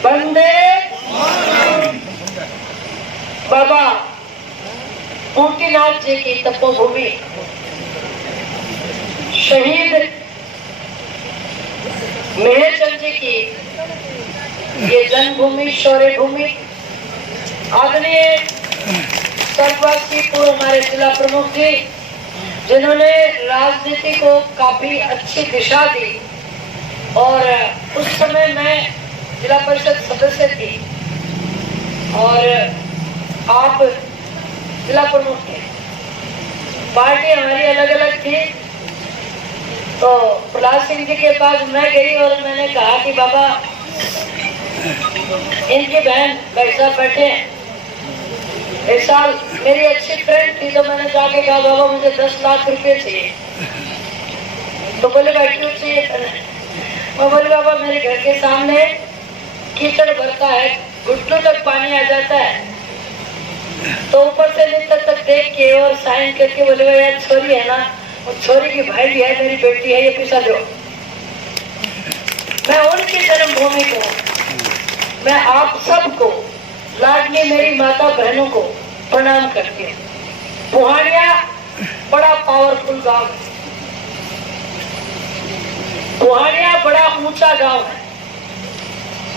वंदे बाबा बूटीनाथ जी की तपोभूमि, शहीद मेहरचंद जी की ये जन्मभूमि, शौर्य भूमि, आदरणीय स्वर्गवासी पूर्व हमारे जिला प्रमुख जी, जिन्होंने राजनीति को काफी अच्छी दिशा दी। और उस समय मैं जिला परिषद सदस्य थी और आप जिला प्रमुख थे। पार्टी हमारी अलग अलग थी। तो प्रहलाद सिंह जी के पास मैं गई और मैंने कहा कि बाबा, इनकी बहन भाई साहब बैठे हैं, इस साल मेरी अच्छी फ्रेंड थी, तो मैंने जाके कहा बाबा मुझे 10 लाख रुपए चाहिए। तो बोले भाई क्यों चाहिए? मैं बोले बाबा मेरे घर के सामने कीचड़ भरता है, घुटनों तक पानी आ जाता है। तो ऊपर से नीचे तक देख के और साइन करके बोले भाई यार छोरी है ना, वो छोरी की भाई भी है, मेरी बेटी है, ये पैसा दो। मैं उनकी जन्मभूमि को, मैं आप सबको, लाडली मेरी माता बहनों को प्रणाम करती हूँ। पुहानिया बड़ा पावरफुल गांव है, पुहानिया बड़ा ऊंचा गांव है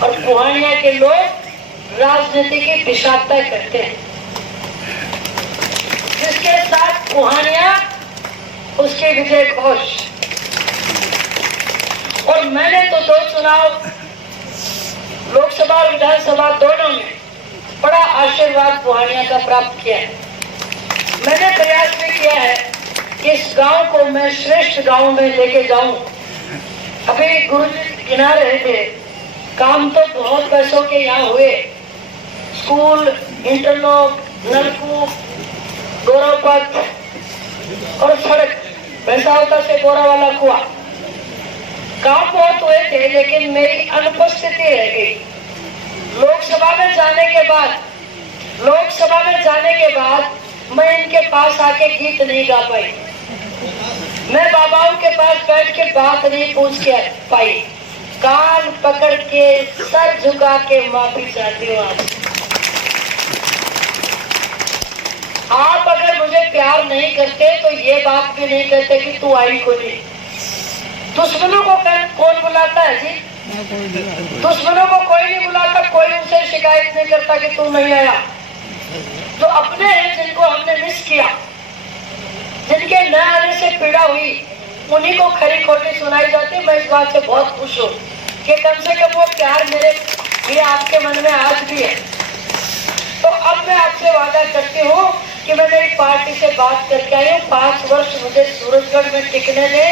और पुहानिया के लोग राजनीति की दिशा तय करते हैं। जिसके साथ पुहानिया, उसके विजय घोष। और मैंने तो 2 चुनाव, लोकसभा और विधानसभा दोनों में बड़ा आशीर्वाद पुहानिया का प्राप्त किया है। मैंने प्रयास भी किया है कि इस गांव को मैं श्रेष्ठ गांव में लेके जाऊं। अभी गुरुजी गिना रहे थे, काम तो बहुत पैसों के यहाँ हुए, स्कूल, इंटरलॉक, नलकूप, गौरवपथ और सड़क, भैंसावता से गोरा वाला कुआ, काम बहुत हुए थे, लेकिन मेरी अनुपस्थिति रह गई। लोकसभा में जाने के बाद मैं इनके पास आके गीत नहीं गा पाई, मैं बाबाओं के पास बैठ के बात नहीं पूछ के पाई। कान पकड़ के सर झुका के माफी चाहती हूँ आप अगर मुझे प्यार नहीं करते तो ये बात भी नहीं कहते कि तू आई को नहीं। दुश्मनों को कौन बुलाता है जी? दुश्मनों को कोई नहीं बुलाता, कोई उनसे शिकायत नहीं करता कि तू नहीं आया। जो अपने हैं, जिनको हमने मिस किया, जिनके न आने से पीड़ा हुई, उन्हीं को खरी खोटी सुनाई जाती। मैं इस बात से बहुत खुश हूँ कि कम से कम वो प्यार मेरे आपके मन में आज भी है। तो अब मैं आपसे वादा करती हूँ कि मैं मेरी पार्टी से बात करके आई हूँ। 5 वर्ष मुझे सूरजगढ़ में टिकने दे,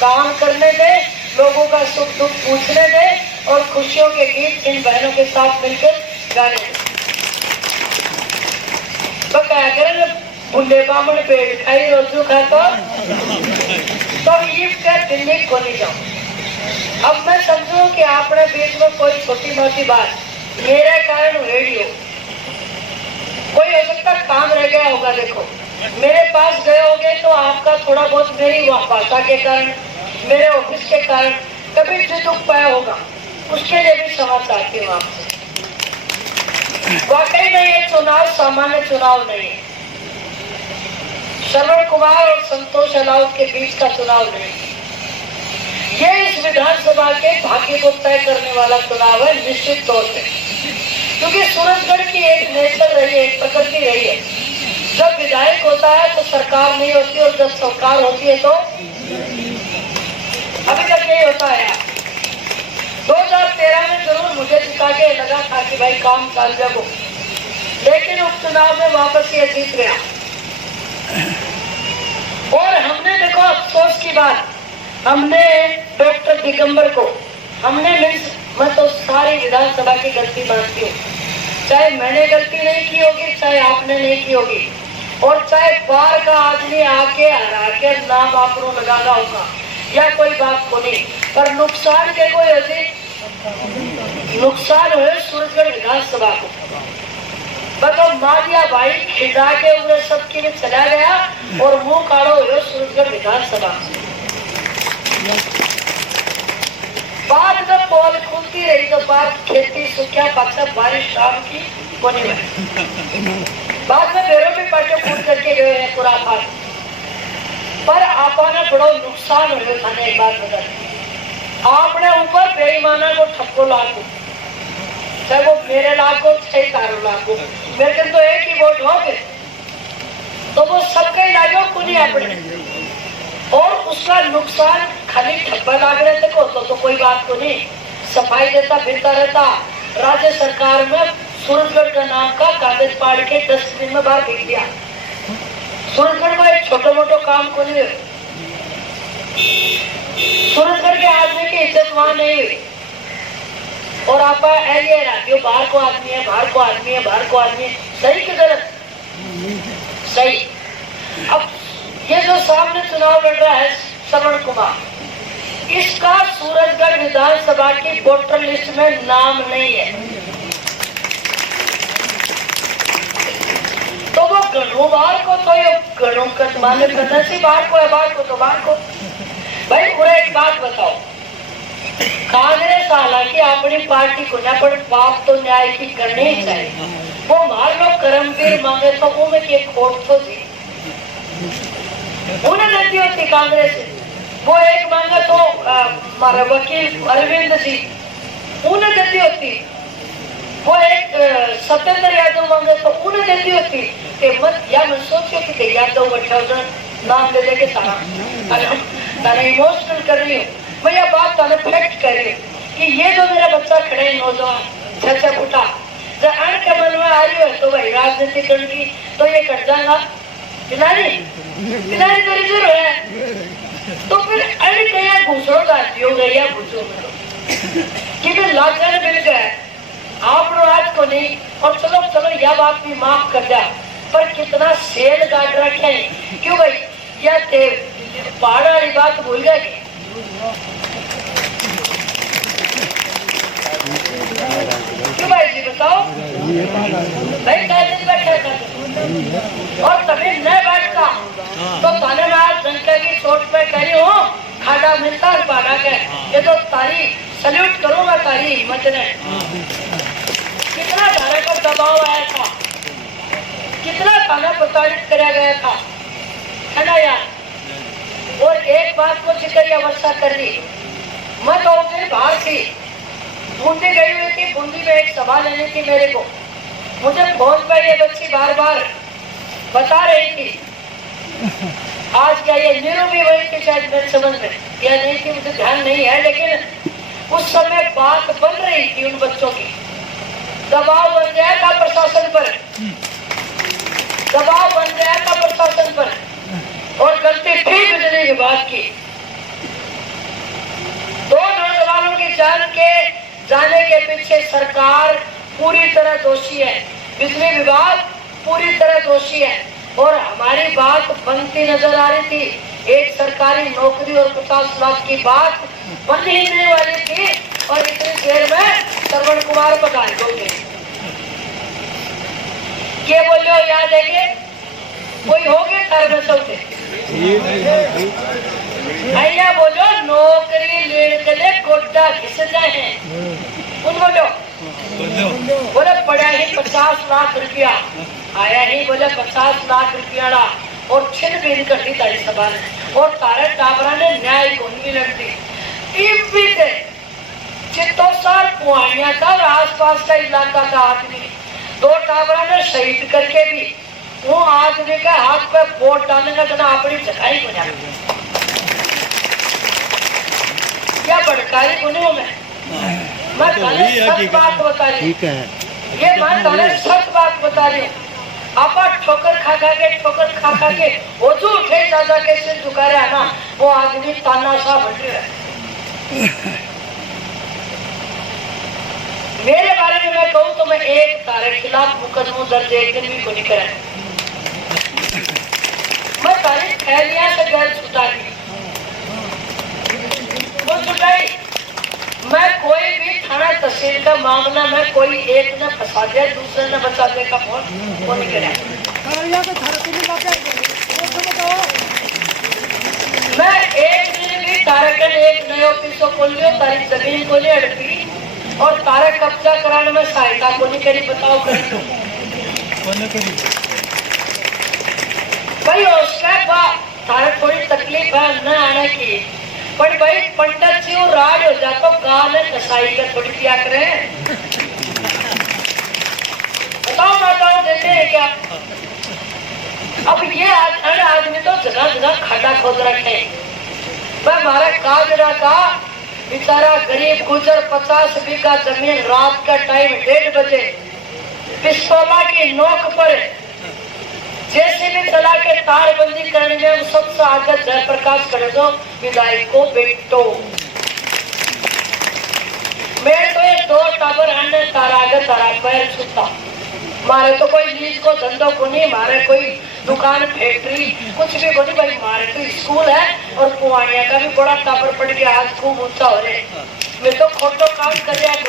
काम करने दे, लोगों का सुख दुख पूछने दे और खुशियों के गीत इन बहनों के साथ मिलकर गाने दे। तो क्या करें, बुल्ले बामण पेड़ खाई रोजू खाता तो ईद का दिल्ली को नहीं जाऊं। अब मैं समझू कि आपने बीच में कोई छोटी मोटी बात मेरे कारण रेडियो, कोई हो सकता काम रह गया होगा। देखो मेरे पास गए होंगे तो आपका थोड़ा बहुत मेरी भाषा के कारण, मेरे ऑफिस के कारण कभी जो दुख पाया होगा, उसके लिए भी क्षमा चाहती हूँ आपसे। वाकई में ये चुनाव सामान्य चुनाव नहीं है, श्रवण कुमार और संतोष अलाउट के बीच का चुनाव नहीं, ये इस विधानसभा के भाग्य को तय करने वाला चुनाव है निश्चित तौर से। क्योंकि सूरजगढ़ की एक नेचर रही है, एक प्रकृति रही है, जब विधायक होता है तो सरकार नहीं होती और जब सरकार होती है तो अभी तक यही होता है। 2013 में जरूर मुझे जिता के लगा था कि भाई काम चल जाओ, लेकिन उपचुनाव में वापस ये जीत गया। और हमने, देखो अफसोस की बात, हमने डॉक्टर दिगंबर को, मैं तो सारी विधानसभा की गलती मानती हूँ, चाहे मैंने गलती नहीं की होगी, चाहे आपने नहीं की होगी, और चाहे बाहर का आदमी आके हरा के नाम आपको लगाना होगा या कोई बात को नहीं, पर नुकसान के कोई अधिक नुकसान हुए सूरजगढ़ विधानसभा को। मतलब मालिया भाई खिदा के उन्हें सबके लिए चला गया और मुंह काढ़ो हुए सूरजगढ़ विधानसभा। बाद में पोल खुलती रही तो बाद खेती सूख्या पक्का बारिश शाम की होने लगी। बाद में बेरों भी पलटे कूद करके गए हैं पूरा भाग, पर आपने बड़ो नुकसान हो थाने। एक बात बता, आपने ऊपर बेईमाना को ठप्पो लागू, चाहे वो मेरे लागू चाहे तारो लागू, मेरे को तो एक ही वोट हो गए तो वो सबका ही लागो कुनी अपने, और उसका नुकसान खाली ठप्पा लाग रहे थे को तो कोई बात को नहीं, सफाई देता फिरता रहता। राज्य सरकार में सूरजगढ़ का नाम का कागज पाड़ के डस्टबिन में बाहर फेंक दिया। सूरजगढ़ में एक छोटा मोटा काम को नहीं, सूरजगढ़ के आदमी की इज्जत वहां नहीं हुई। और आप बाहर को आदमी है, बाहर को आदमी है, बाहर को आदमी है, सही कि गलत? सही। अब ये जो सामने चुनाव लड़ रहा है श्रवण कुमार, इसका सूरजगढ़ विधानसभा की वोटर लिस्ट में नाम नहीं है, तो वो गणों बाहर को तो ये गणों का माने करना सी बाहर को है, बाहर को तो बाहर को। भाई पूरा एक बात बताओ, कांग्रेस हालांकि अपनी पार्टी को ना पर बात तो न्याय की करनी ही चाहिए। वो मार लो कर्मवीर मांगे तो वो में की खोट तो थी, उन्हें देती होती कांग्रेस। वो एक मांगा तो हमारा वकील अरविंद जी उन्हें देती होती, वो एक सत्येंद्र यादव मांगे तो उन्हें देती होती। मत या मैं सोचो कि यादव बैठा नाम ले लेके सारा ताने इमोशनल कर रही हूँ मैं, यह बात ताने फैक्ट कर रही हूँ कि ये जो मेरा बच्चा खड़े नौजवान छचा फुटा जब अण के मन में आ रही हो तो भाई राजनीति करने तो ये कर जाएगा बिलारी बिलारी तो रिजर्व है, तो फिर अण कया घुसड़ो गाती हो गई या घुसो कि फिर लाचार मिल गए आप आज को नहीं। और चलो चलो यह बात भी माफ कर जा, पर कितना सेल गाड़ रखे हैं क्यों भाई? या पहाड़ वाली बात भूल गए क्यों भाई जी बताओ? भाई कैसे बैठे और तभी न बैठता तो ताने में आज जनता की चोट पे करी हो खाड़ा मिलता है पाड़ा के, ये तो तारी सल्यूट करूंगा तारी हिम्मत ने। कितना धारा को दबाव आया था, कितना थाना प्रताड़ित कराया गया था, है ना यार? और एक बात को जिक्र अवस्था कर ली, मैं तो उस दिन बाहर थी, बूंदी गई हुई थी, बूंदी में एक सभा लेनी थी मेरे को। मुझे फोन पर ये बच्ची बार बार बता रही थी, आज क्या ये नीरू भी वही थी शायद मेरे समझ में या नहीं थी मुझे ध्यान नहीं है, लेकिन उस समय बात बन रही थी उन बच्चों की। दबाव बन गया था प्रशासन पर, दबाव बन गया था प्रशासन पर, और गलती थी बिजली विभाग की। दो नौजवानों की जान के जाने के पीछे सरकार पूरी तरह दोषी है, बिजली विभाग पूरी तरह दोषी है। और हमारी बात बनती नजर आ रही थी, एक सरकारी नौकरी और 50 लाख की बात बन ही नहीं वाली थी, और इतनी देर में श्रवण कुमार पधार गए। क्या बोलो याद है कि कोई हो गए घर में सबसे भैया बोलो नौकरी लेने के लिए गोड्डा घिस जाए उन बोलो बोले पड़ा ही 50 लाख रुपया आया ही, बोले 50 लाख रुपया और छिन भी कटी तारी सभा और तारे टाबरा ने न्याय को नहीं लड़ती चित्तौसार पुआनिया का और आसपास का इलाका का आदमी 2 टाबरा ने शहीद करके भी वो आदमी के हाथ पे वोट डालने का जना अपनी जगह ही बना क्या बड़कारी गुनियों में मैं सच बात बता रही हूँ, ये मैं सच बात बता रही हूँ। आप ठोकर खा के वो जो उठे दादा के सिर झुका रहा है ना, वो आदमी तानाशाह बन रहा है। मेरे बारे में मैं कहूँ तो मैं एक तारे खिलाफ मुकदमा दर्ज एक दिन भी को नहीं करा, मैं तारी थैलियां से घर छुटा दी, वो छुटाई। मैं कोई भी थाना तहसील का मामला में कोई एक ने फंसा दिया दूसरे ने बचा दे का फोन वो नहीं करा। मैं एक दिन भी तारे कन एक नयो पीसो खोल लियो, तारी जमीन को नहीं अड़पी और तारे कब्जा कराने में सहायता को नहीं करी, बताओ करी तो भाई उसका तारे थोड़ी तकलीफ है न आने की, पर भाई पंडित जी और राज हो जाता गाल है कसाई का थोड़ी क्या करे। बताओ देते हैं क्या? अब ये आदमी तो जगह जगह खड्डा खोद रखे। मैं हमारे काजरा का बेचारा गरीब गुजर 50 बीघा जमीन रात का टाइम 1:30 बजे पिस्तौला की नोक पर जेसीबी चला के तारबंदी करने में सबसे आगे जयप्रकाश करे दो विधायक को बेटो। मेरे तो ये 2 टाबर हंडे तारा पैर छूता। मारे तो कोई लीज को धंधो को नहीं, मारे कोई दुकान फैक्ट्री कुछ भी को नहीं भाई, मारे तो स्कूल है और पुआनिया का भी बड़ा टाबर पड़ गया, आज खूब ऊंचा हो रहे। मैं तो खोटो काम कर रहा हूँ,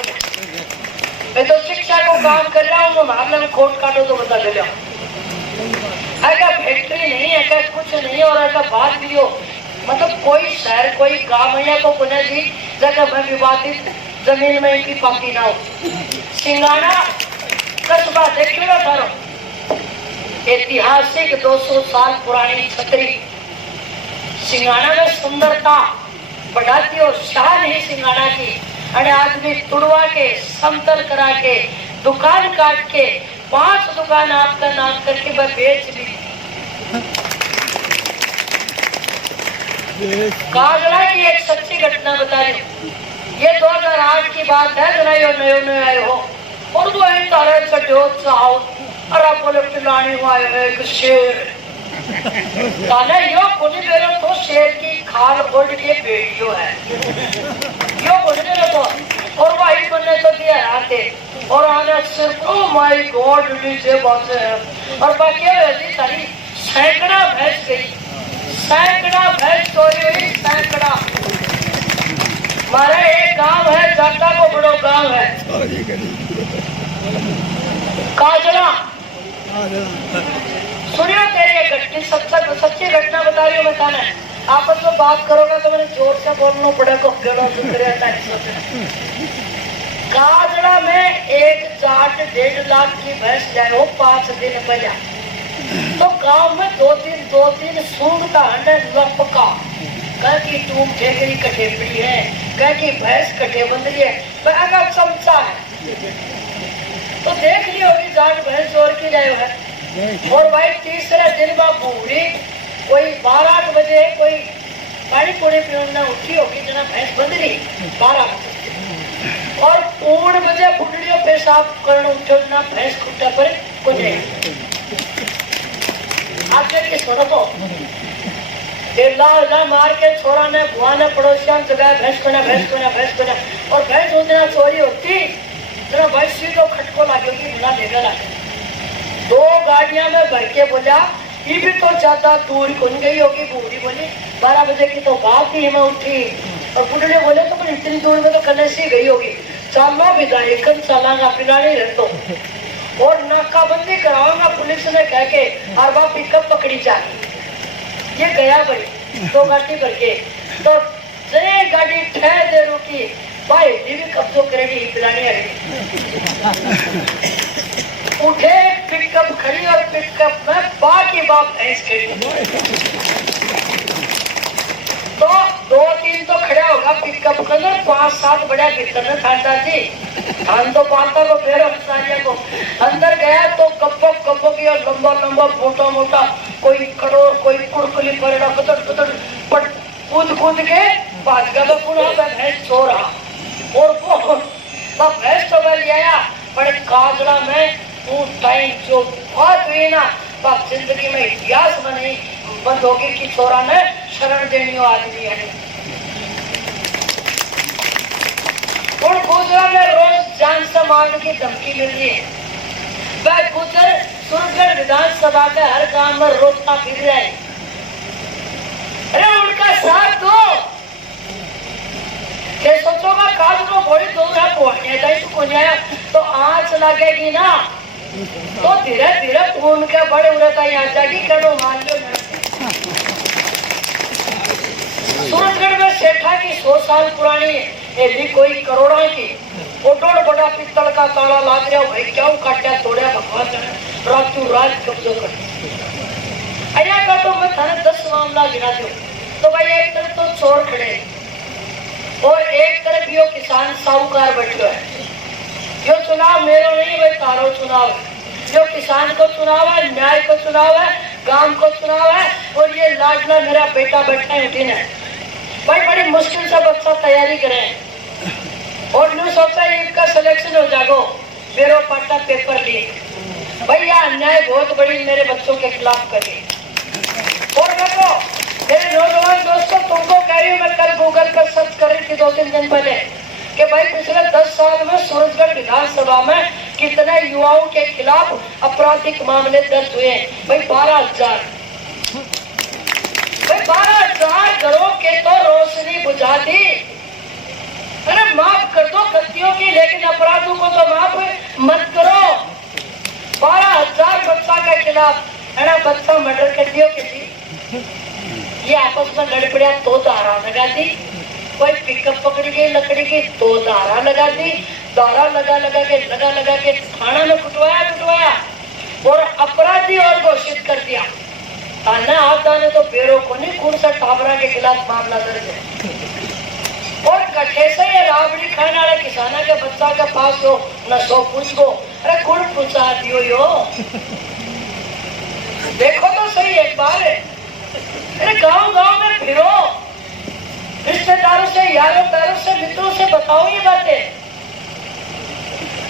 मैं तो शिक्षा को काम कर रहा हूँ, मामले में खोट काटो तो बता दे। ऐसा फैक्ट्री नहीं है, ऐसा कुछ नहीं, और ऐसा बात भी हो मतलब कोई शहर कोई गांव है तो पुणे जी जगह में विवादित जमीन में की पाकी ना हो। सिंगाना कस्बा देखियो ना थारो, ऐतिहासिक 200 साल पुरानी छतरी सिंगाना में सुंदरता बढ़ाती और शान ही सिंगाना की। अरे आदमी तुड़वा के समतल करा के दुकान काट के 5 दुकान आपका नाम करके मैं बेच दी। काजला की एक सच्ची घटना बता रही हूँ, ये 2008 की बात है, जरा यो नयो आए हो और वो है तारे चढ़ो चाहो अरे बोले पिलानी हुआ है एक शेर ताने यो कोनी बेरो तो शेर की खाल ओढ़ के बेटियो है यो बोले तो, और भाई बनने तो दिया आते और आने सिर्फ ओ माय गॉड नीचे बात है। और बाकी वैसी सारी सैकड़ा भैंस गई, सैकड़ा भैंस चोरी हुई, सैकड़ा। हमारा एक गांव है जाटा को बड़ो गांव है काजला। सुनियो तेरी घटनी सच्ची घटना बता रही हूँ, बताना है आपस में बात करोगे तो मैंने जोर से बोलना पड़ेगा। काजला में एक जाट 1.5 लाख की भैंस जाए हो 5 दिन पहले, तो गांव में 2-3 सूंघता हंडे लपका कह की तुम ठेकरी कटेपड़ी है, कह की भैंस कटे बंदरी है, अगर चमचा है तो देख ली होगी जाट भैंस चोर की जाए है। और भाई तीसरे दिन में बूढ़ी कोई 12 बजे कोई पानी पूरी पीना उठी होगी जना भैंस बंदरी 12 बजे, और 3 बजे बुढ़ियों पेशाब करने उठो ना भैंस खुट्टा पर कुछ आगे की सुनो तो ला मार के छोरा ने बुआ ने पड़ोसियों जगह भैंस को ना और भैंस उतना चोरी होती तेरा भैंस सीधो खटको लागे कि बुला देगा लागे। 2 गाड़ियां में भर के बोला ये भी तो ज्यादा दूर कौन गई होगी। बूढ़ी बोली 12 बजे की तो बात ही मैं उठी, और बुढ़े बोले तो पर इतनी दूर में तो कन्ने सी गई होगी, चलो विधायक चलांगा पिलानी रह तो और नाकाबंदी कराऊंगा पुलिस ने कह के, और बाप पिकअप पकड़ी जाए। ये गया भाई 2 गाड़ी भर के, तो जय गाड़ी ठह दे रुकी भाई ये भी कब्जो करेगी पिलानी है। उठे पिकअप खड़ी और पिकअप में बाकी बाप भैंस खड़ी, तो 2-3 तो खड़ा होगा पिकअप के अंदर, 5-7 बड़ा भीतर में खानदार जी धान तो पाता को फिर को अंदर गया तो कब्बो की और लंबा मोटा कोई करोड़ कोई कुड़कुली परेड़ा कतर कूद के भाग गया। पुनः भैंस सो रहा और वो भैंस तो मैं आया बड़े काजला में वो टाइम जो बहुत हुई ना बात जिंदगी में इतिहास बनी बंदोगी की छोरा ने शरण देनी आदमी है। और गुजर में रोज जान से मारने की धमकी मिल रही है। वह गुजर सुरगढ़ विधानसभा के हर गांव में रोकता फिर रहा है, अरे उनका साथ दो। सोचोगा काज को बड़ी दूर है पहुंचने तो आंच लगेगी ना, तो धीरे धीरे खून के बड़े उड़ता यहाँ जाएगी कड़ो मान लो सूरजगढ़ में सेठा की 100 साल पुरानी भी कोई करोड़ों की ओटोड़ बड़ा पित्तल का ताला लाग रहा भाई क्या काटा तोड़ा भगवान रातों रात कब्जो कर अया का तो मैं थाने 10 मामला गिना दूं तो भाई एक तरफ तो चोर खड़े और एक तरफ यो किसान साहूकार बैठो है। यो चुनाव मेरो नहीं भाई तारो चुनाव है, जो किसान को चुनाव है, न्याय को चुनाव है, गांव को चुनाव है और ये लाडला मेरा बेटा बैठा है उठीन है भाई। बड़ी मुश्किल से बच्चा तैयारी करें और न्यू सोचा इनका सिलेक्शन हो जागो मेरो पाटा पेपर लीक भाई यह अन्याय बहुत बड़ी मेरे बच्चों के खिलाफ करी। और देखो मेरे नौजवान दोस्तों तुमको कह रही हूँ मैं कल गूगल पर सर्च कर रही थी 2-3 दिन पहले कि भाई पिछले 10 साल में सूरजगढ़ विधानसभा में कितने युवाओं के खिलाफ आपराधिक मामले दर्ज हुए भाई 12,000 भाई 12,000 घरों के तो रोशनी बुझा दी। अरे माफ कर दो गलतियों की लेकिन अपराधों को तो माफ मत करो। 12,000 बच्चा के खिलाफ है बच्चा मर्डर कर दियो किसी ये आपस में लड़ पड़ा तो धारा लगा दी, कोई पिकअप पकड़ी गई लकड़ी की तो धारा लगा दी, धारा लगा के थाना में कुटवाया और अपराधी और घोषित कर दिया। थाना आता ने तो बेरों को नहीं कौन सा टाबरा के खिलाफ मामला दर्ज है। और कठे से ये राबड़ी खाने वाले किसाना के बच्चा के पास हो न सो पूछ को अरे कौन पूछा दियो यो देखो तो सही एक बार। अरे गांव में फिरो रिश्तेदारों से यारों पैरों से मित्रों से बताओ ये बातें।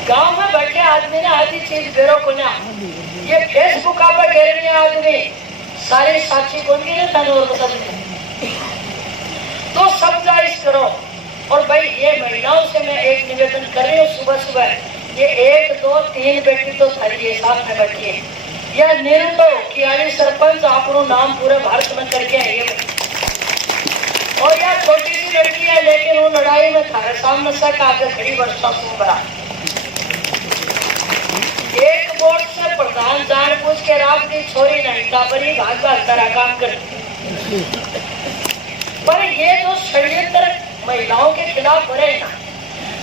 गांव में बैठे आदमी ने आधी चीज बेरो को ना ये फेसबुक पर कह रही है आदमी सारी साक्षी कौन की नहीं और बता तो सब जायज करो। और भाई ये महिलाओं से मैं एक निवेदन कर रही हूँ सुबह ये 1, 2, 3 बेटी तो सारी ये साथ में बैठी है या नीरू तो कियारी सरपंच आपनो नाम पूरे भारत में करके आई है और यह छोटी सी लड़की है लेकिन वो लड़ाई में थारे सामने से आगे खड़ी वर्षा बड़ा एक बोर्ड से प्रधान जान पूछ के रात की छोरी नहीं टाबरी भाग तरह काम कर। पर ये जो षड्यंत्र महिलाओं के खिलाफ हो रहे ना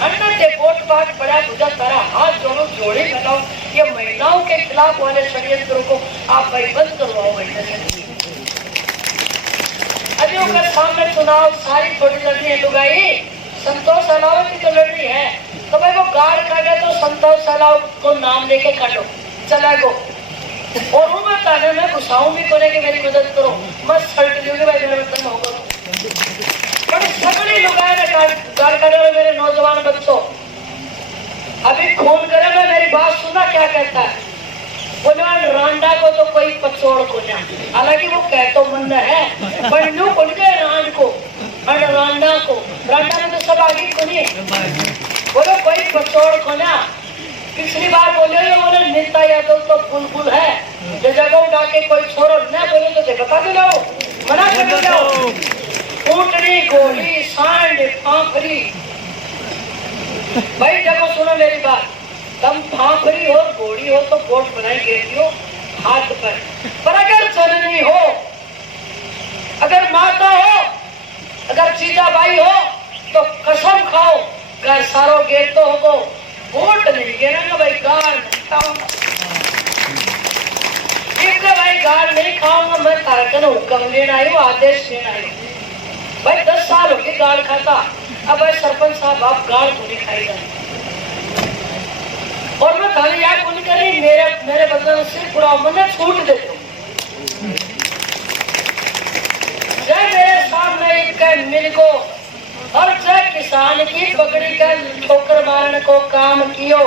अन्ना डेपोट बात बड़ा बुझा तारा हाथ दोनों जोड़े बनाओ ये महिलाओं के खिलाफ वाले षड्यंत्रों को आप भाई बंद करवाओ। अभी उनके सामने चुनाव सारी थोड़ी लड़ रही है लुगाई संतोष अलावा की तो लड़ रही है तो भाई वो गाड़ काटे तो संतोष अलावा को नाम लेके काटो चला गो और वो मैं ताने में घुसाऊं भी कोने की मेरी मदद करो मत सल्ट दोगे भाई मेरे बर्तन हो करो बड़ी सगड़ी लुगाई ने गाड़ काटे मेरे नौजवान बच्चों। अभी खून करे मैं मेरी बात सुना क्या कहता है बोले रांडा को तो कोई पछोड़ को ना हालांकि वो कह तो मन है पर न्यू खुल गए रांड को रांडा में तो सब आगे को नहीं बोलो कोई पछोड़ को ना। पिछली बार बोले नेता यादव तो बुलबुल है जगह उठा के कोई छोरो न बोले तो बता दे लो मना कर दो ऊँटनी गोली सांड फांफरी भाई देखो सुनो मेरी बात तुम फांफरी हो घोड़ी हो तो वोट बनाई गिरती हो हाथ पर अगर जननी हो अगर माता हो अगर सीताबाई हो तो कसम खाओ घर सारो गेट तो होगो वोट नहीं गिरेगा भाई गाल खाऊंगा भाई गाल नहीं खाऊंगा मैं तारकन हुक्म लेना आई हूँ आदेश लेना आई भाई 10 साल हो गए गाल खाता अब भाई सरपंच साहब आप गाल को नहीं खाएगा और मैं खाली याद को नहीं कर रही मेरे बदले सिर्फ पूरा मैंने छूट देते हूँ जय मेरे सामने एक मिल को और जय किसान की पकड़ी कर ठोकर मारने को काम कियो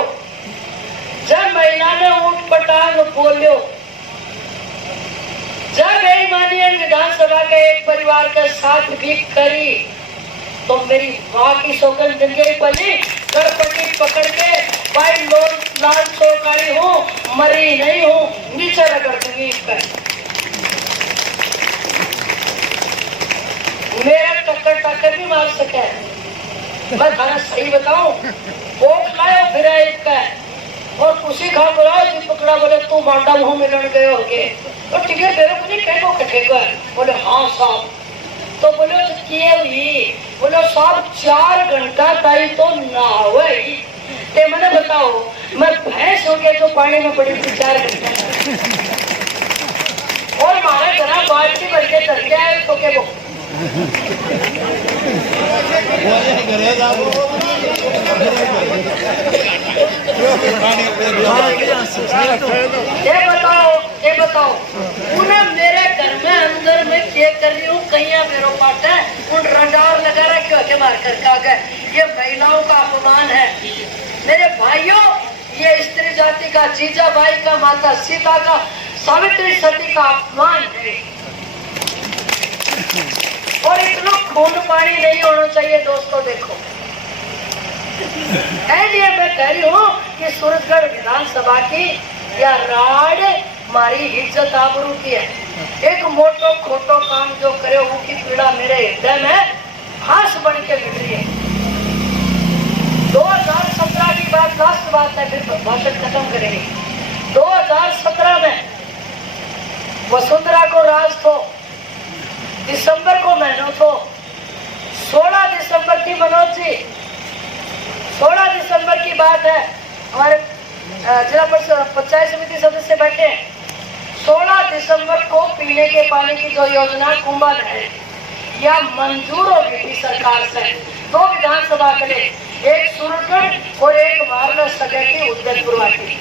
जब महिला ने ऊंट पटांग बोलियो जब बेईमानी विधानसभा के एक परिवार के साथ भी करी तो मेरी माँ की सौगंध जिंदगी पली गणपति पकड़ के भाई लाल चौकारी हूँ मरी नहीं हूँ नीचे रगड़ दूंगी इस पर मेरा टक्कर भी मार सके मैं खाना सही बताऊं कोट लाया फिर एक का और उसी खा बुलाओ जी पकड़ा बोले तू बांडा मुंह मिलन गए हो गए और ठीक है तेरे को नहीं कह को कटे को बोले हाँ साहब तो बोलो किए हुई, बोलो साहब 4 घंटा ताई तो नहावे ही। ते मैंने बताओ मैं भैंस हो गया तो पानी में पड़ी थी 4 घंटे और हमारे घर बाल्टी भर के चल गया है तो के वो ये बताओ उन्हें मेरे घर में अंदर में चेक कर रही हूँ कहीं मेरे पास है उन रडार लगा रखे हो के मार कर कहा गए ये महिलाओं का अपमान है। मेरे भाइयों ये स्त्री जाति का जीजा बाई का माता सीता का सावित्री सती का अपमान है और इतना खून पानी नहीं होना चाहिए दोस्तों। देखो इसलिए मैं कह रही हूँ कि सूरजगढ़ विधानसभा की या राड हमारी इज्जत आबरू की है। एक मोटो खोटो काम जो करे वो की पीड़ा मेरे हृदय में फांस बन के मिल रही है। 2017 की बात लास्ट बात है फिर भाषण खत्म करेंगे। 2017 में वसुंधरा को राज थो, दिसंबर को महीनों थो, 16 दिसंबर की मनोज जी 16 दिसंबर की बात है हमारे जिला परिषद पंचायत समिति सदस्य बैठे। 16 दिसंबर को पीने के पानी की जो योजना कुंभा है या मंजूर हो गई थी सरकार से 2 विधानसभा के लिए, एक सूरजगढ़ और एक मारला सगे की उदयपुर वाली।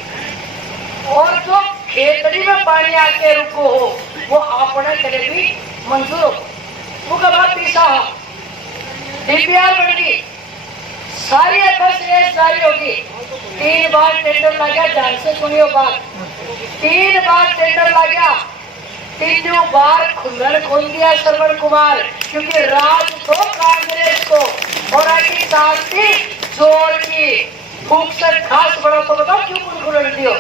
और जो खेतड़ी में पानी आके रुको हो वो अपने के लिए भी मंजूर हो वो कब पीसा डीपीआर बन गई सारी एफएसएस जारी होगी। 3 बार टेंडर लगा, ध्यान से सुनियो बात, 3 बार टेंडर लगा, 3 बार खुल्लर खोल दिया श्रवण कुमार क्योंकि राज तो कांग्रेस को और आगे साथी जोर की भूख से खास बड़ा तो बताओ क्यों खुल्लर दियो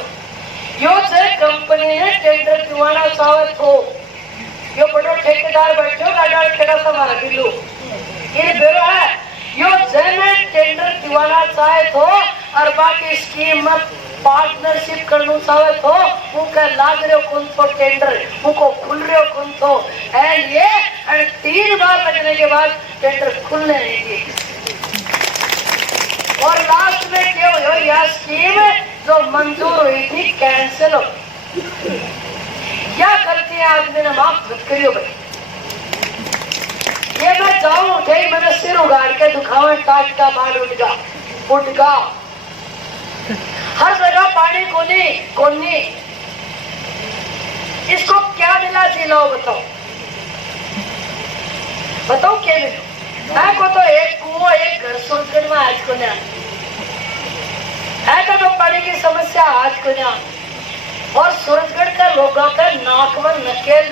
यो से कंपनी ने टेंडर दिवाना चाहत हो यो बड़ो ठेकेदार बैठो गाड़ा खेड़ा सा मारा बिल्लू ये बेरो है यो जने टेंडर दिवाना चाहे तो और बाकी स्कीम में पार्टनरशिप करना चाहे तो उनका लाग रहे कौन तो टेंडर उनको खुल रहे कौन तो एंड ये 3 बार लगने के बाद टेंडर खुलने नहीं दी और लास्ट में क्या हुआ यह स्कीम जो मंजूर हुई थी कैंसिल हो। क्या गलती है आदमी ने माफ मत करियो भाई। ये मैं जाऊं उठे मैंने सिर उगाड़ के दुखावा टाट का बाल उठ गा हर जगह पानी कोनी इसको क्या मिला जिलाओ बताओ क्या मिला है को तो एक कुआं एक घर सूरजगढ़ में आज को ना है तो पानी की समस्या आज को ना और सूरजगढ़ का लोगों का नाक में नकेल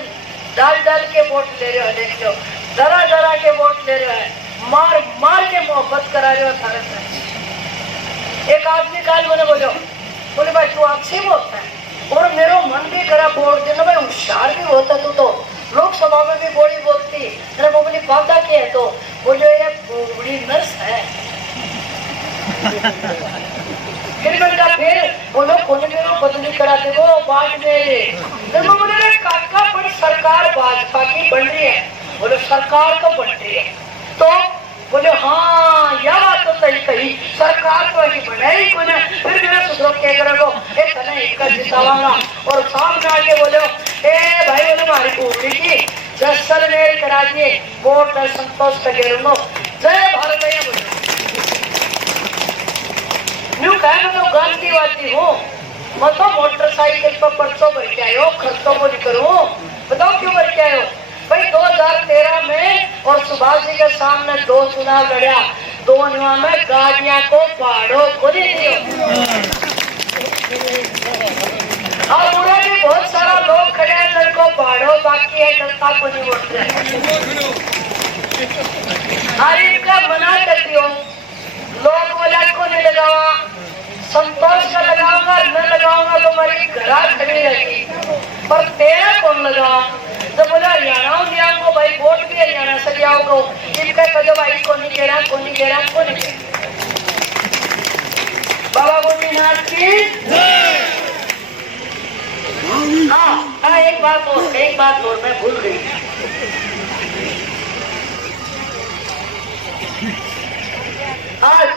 डाल के वोट ले रहे हो। देख लो डरा के वोट ले रहे हैं मार के मोहब्बत करा रहे हो थारे से। एक आदमी काल मैंने बोले भाई तू अच्छी बोलता है और मेरा मन भी करा वोट देना भाई होशियार भी होता तू तो लोकसभा में भी बोली बोलती मेरे को बोली वादा किया है तो बोले ये बड़ी नर्स है फिर बोलो कौन बदली करा दे वो बाद में बोले काका बड़ी सरकार भाजपा की बन रही है बोले सरकार तो बन रही है तो बोले हाँ यह बात तो सही कही सरकार तो अभी बनाई को ना फिर मेरा सुधरो क्या करो एक जितावांगा और सामने आके बोलो ए भाई बोले हमारी कुड़ी की जैसलमेर करा दिए वोट संतोष कगेरो जय भारत भैया बोले न्यू कह मैं तो गांधी वादी हूँ मैं तो मोटरसाइकिल पर परसों भर के आयो खर्चों को नहीं करूँ बताओ क्यों भर के आयो भाई 2013 में और सुभाष जी के सामने 2 चुनाव लड़ा दोनों में गाड़ियां को पहाड़ों को नहीं दियो और पूरा भी बहुत सारा लोग खड़े हैं जिनको पहाड़ों बाकी है जनता को नहीं वोट दे हर इनका मना कर दियो लोग बोला को नहीं लगावा संतोष का लगाऊंगा न लगाऊंगा तो मेरी घरा खड़ी रहेगी पर तेरा कौन लगावा तो बोला हरियाणा गया को भाई वोट भी हरियाणा से गया को इनका कदम भाई को नहीं गिरा बाबा गोपीनाथ की हाँ एक बात और मैं भूल गई आज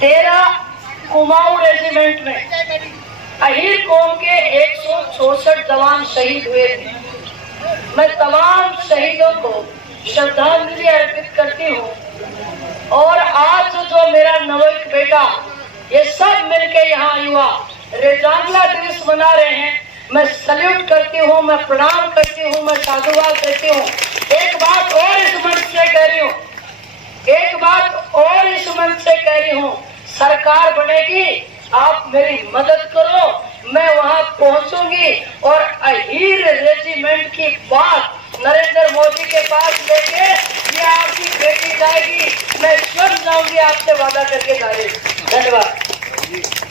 13 कुमाऊं रेजिमेंट में अहीर कौम के 164 जवान शहीद हुए थे। मैं तमाम शहीदों को श्रद्धांजलि अर्पित करती हूँ। और आज जो मेरा नवयुवक बेटा, ये सब मिलके यहाँ युवा रेजांगला दिवस मना रहे हैं। मैं सल्यूट करती हूँ, मैं प्रणाम करती हूँ, मैं साधुवाद देती हूँ। एक बात और इस मंच से कह रही हूँ, एक बात और इस मंच से कह रही हूँ, सरकार बनेगी, आप मेरी मदद करो, मैं वहां पहुंचूंगी और अहीर रेजिमेंट की बात नरेंद्र मोदी के पास लेके ये आपकी बेटी जाएगी, मैं स्वयं जाऊंगी, आपसे वादा करके जा रही हूँ। धन्यवाद।